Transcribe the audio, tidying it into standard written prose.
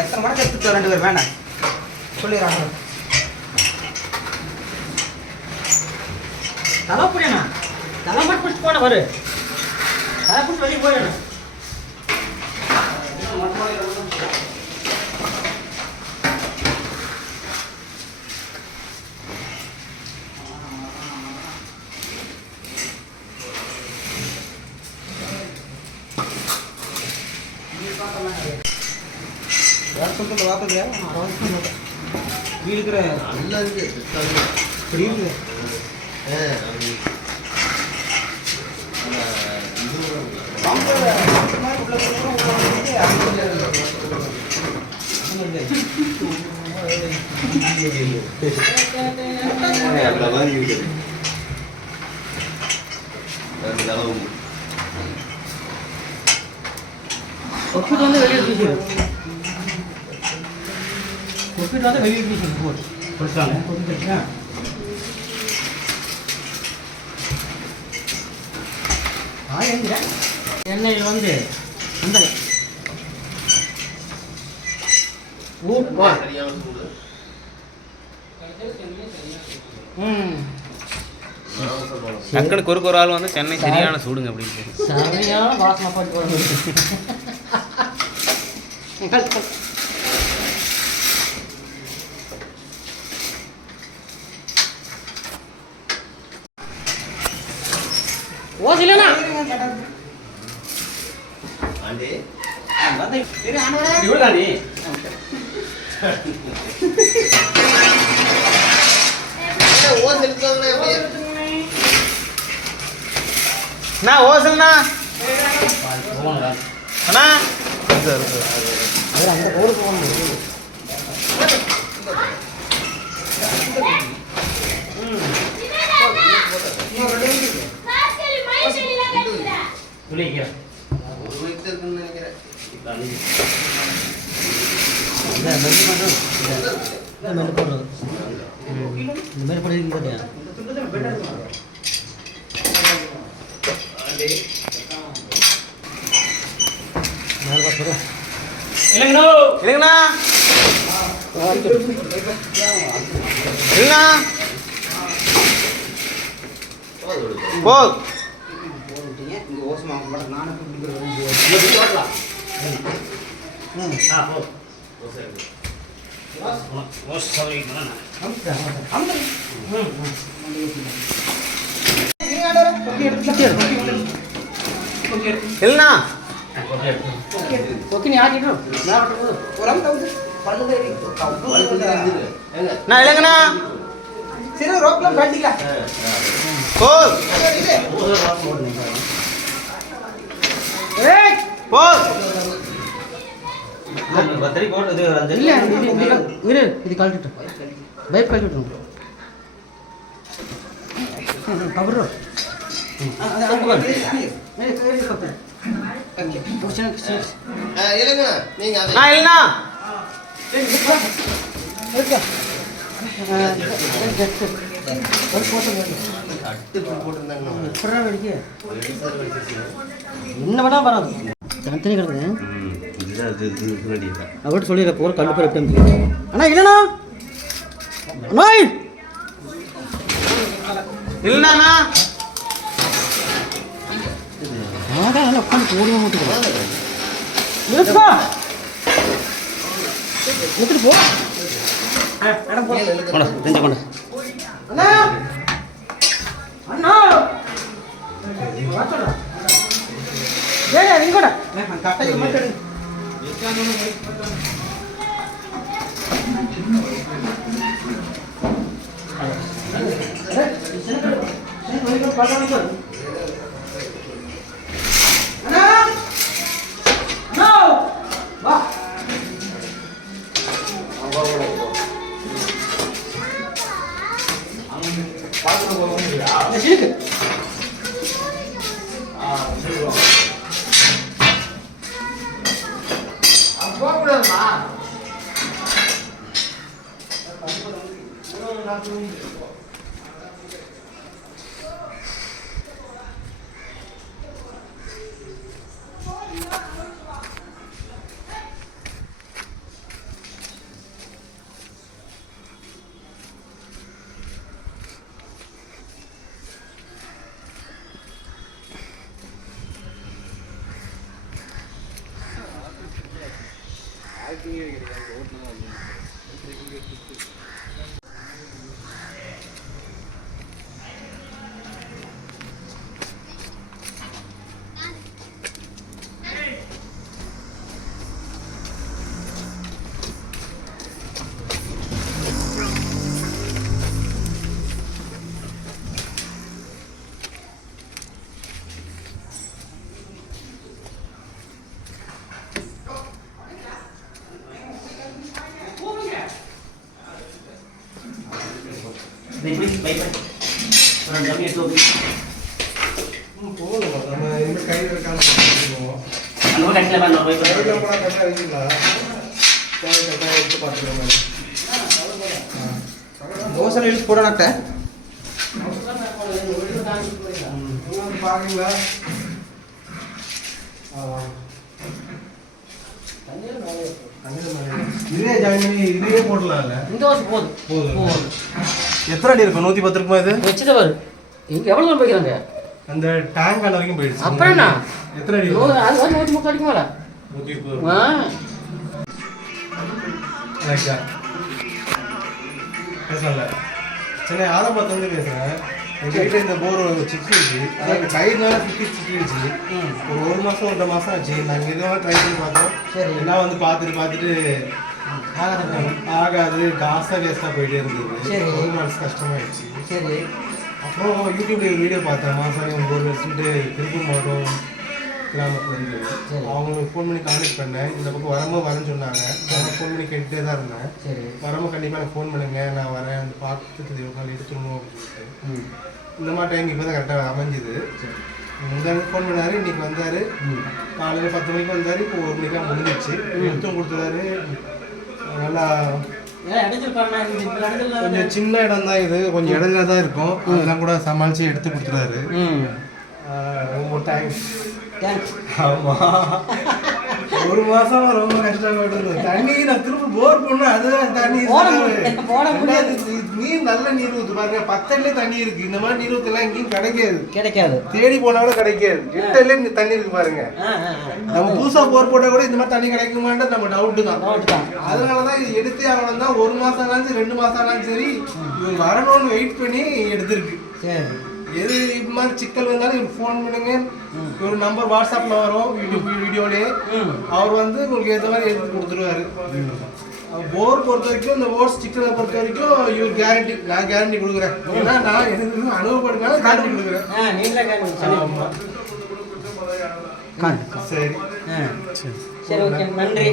எத்தனை மடக்கு எடுத்துட்டு 2 பேர் வேணாம் சொல்லிடுறாங்க. தலை புரியண்ணா, தலை மட்டும் பிடிச்சி போன வரு, தலை பிடிச்சி வெளியே போயிடணும். யார் சொல்றது வார்த்தையா? இருக்கிற நல்லா இருக்கு, இப்படி இருக்கு. ஒப்பிட்டு வந்து வெளியே படிச்சாங்க. எண்ணெயில் வந்து அந்த டக்குனுக்கு ஒரு ஆள் வந்து சென்னை சரியான சூடுங்க அப்படின்னு சரியான வாசனை பாட்டு ஓசிலனா ஆண்டே வந்து இரு ஆனவரே இவளானி நான் ஓசல்னா அண்ணா அந்த கோருக்கு போகணும். இல்லைங்கண்ணா இல்லைங்கண்ணா இல்லைண்ணா போ இங்கே ஓசமாக மாட்டேன் நானும் இல்லைண்ணா ஓகே நீ ஆகிடும் நான் இல்லைங்கண்ணா சரி ரோப்லாம் கட்டிக்கலாம். போ போ இல்லை இரு இது கழட்டுட்டு பைப் கழட்டுட்டு கபரு நான் இல்லைண்ணா என்ன வேணா வராது தனித்தனி கிடக்குது. அவர்கிட்ட சொல்லிடுற போகிற கண்டு பேர் எப்படி அண்ணா இல்லைண்ணா நாய் இல்லைண்ணா அதான் நல்லா உட்காந்து போடுவோம் இருக்கா எடுத்துட்டு போ இடம் போட கொண்டு அண்ணா அண்ணா ஏய் நீ கூட கட்டை மாட்டேன் Gracias. தோசை இழுத்து போடாட்ட பாருங்களா இதே ஜாயின் பண்ணி இதே போடலாம்ல. இந்த வருஷம் போதும் போதும். எத்தனை அடி இருக்கும்? 110 இருக்குமா இது? வச்சுட்டு வரு. இங்க எவ்வளவு தூரம் போய்க்கிறாங்க? அந்த டேங்க் அந்த வரைக்கும் போயிடுச்சு. அப்புறம் என்ன? எத்தனை அடி? அது வந்து 130 அடிக்குமாடா? 130. ரைட்டா. பேசல. சரி ஆரம்பத்துல இருந்து பேசுறேன். எங்க வீட்டுல இந்த போர் சிக்கிடுச்சு. அதாவது கயிறுனால சிக்கிடுச்சு. ஒரு மாசம் 1.5 மாசம் ஆச்சு. நாங்க இதெல்லாம் ட்ரை பண்ணி பார்த்தோம். சரி எல்லாம் வந்து பார்த்துட்டு ஆகாது, காசா வேஸ்டா போயிட்டே இருந்தது. சரி ஒரு மாசம் கஷ்டமாயிடுச்சு. சரி அப்புறம் யூடியூப்ல ஒரு வீடியோ பார்த்தேன். மாசாணி போர் வச்சுட்டு திருப்பூர் மாவட்டம் கிராமத்துல இருந்து அவங்களுக்கு ஃபோன் பண்ணி கான்டெக்ட் பண்ணேன். இந்த பக்கம் வரும்போது வரேன்னு சொன்னாங்க. நான் ஃபோன் பண்ணி கேட்டுட்டே தான் இருந்தேன். சரி வரும்போது கண்டிப்பாக எனக்கு ஃபோன் பண்ணுங்க, நான் வரேன், அந்த பார்த்துட்டு ஒரு நாள் எடுத்துடணும் அப்படின்னு சொல்லிட்டு இந்த மாதிரி டைம் இப்போ தான் கரெக்டாக அமைஞ்சுது. முந்தானு ஃபோன் பண்ணாரு, இன்னைக்கு வந்தார். காலையில் 10 மணிக்கு வந்தார். இப்போ 1 மணிக்காக முடிஞ்சிச்சு. எடுத்தும் கொடுத்துட்டாரு. நல்லா கொஞ்சம் சின்ன இடம் தான் இது, கொஞ்சம் இடங்கா தான் இருக்கும். அதெல்லாம் கூட சமாளித்து எடுத்து கொடுத்துட்டாரு. ரொம்ப தேங்க்ஸ். ஆமாம் ஒரு மாசம் ரொம்ப கஷ்டப்பட்டு தண்ணி நான் திரும்ப போர் போடணும். அதுதான் தண்ணி நீர் நல்ல நீர் ஊற்று பாருங்க. 10 தண்ணி இருக்கு. இந்த மாதிரி நீர் ஊற்றெல்லாம் எங்கேயும் கிடைக்காது. தேடி போனா கூட கிடைக்காது. 8 தண்ணி இருக்கு பாருங்க. நம்ம புதுசா போர் போட்டா கூட இந்த மாதிரி தண்ணி கிடைக்குமான்னு நம்ம டவுட்டு தான். அதனாலதான் இது எடுத்தே ஆகணும் தான். 1 மாசம் ஆனாலும் சரி 2 மாசம் ஆனாலும் சரி இவங்க வரணும்னு வெயிட் பண்ணி எடுத்திருக்கு. எது இது மாதிரி சிக்கல் வந்தாலும் இவருக்கு ஃபோன் பண்ணுங்க. ஒரு நம்பர் வாட்ஸ்அப்ல வரும் வீடியோலயே. அவர் வந்து உங்களுக்கு ஏற்ற மாதிரி எடுத்து கொடுத்துருவாரு. போர் பொறுத்த வரைக்கும் இந்த ஓர் ஸ்டிக்கரை பொறுத்த வரைக்கும் இவர் கேரண்டி, நான் கேரண்டி கொடுக்குறேன். ஏன்னா நான் எனக்கு அனுபவப்படுறதுனால கேரண்டி கொடுக்குறேன். சரி சரி ஓகே நன்றி.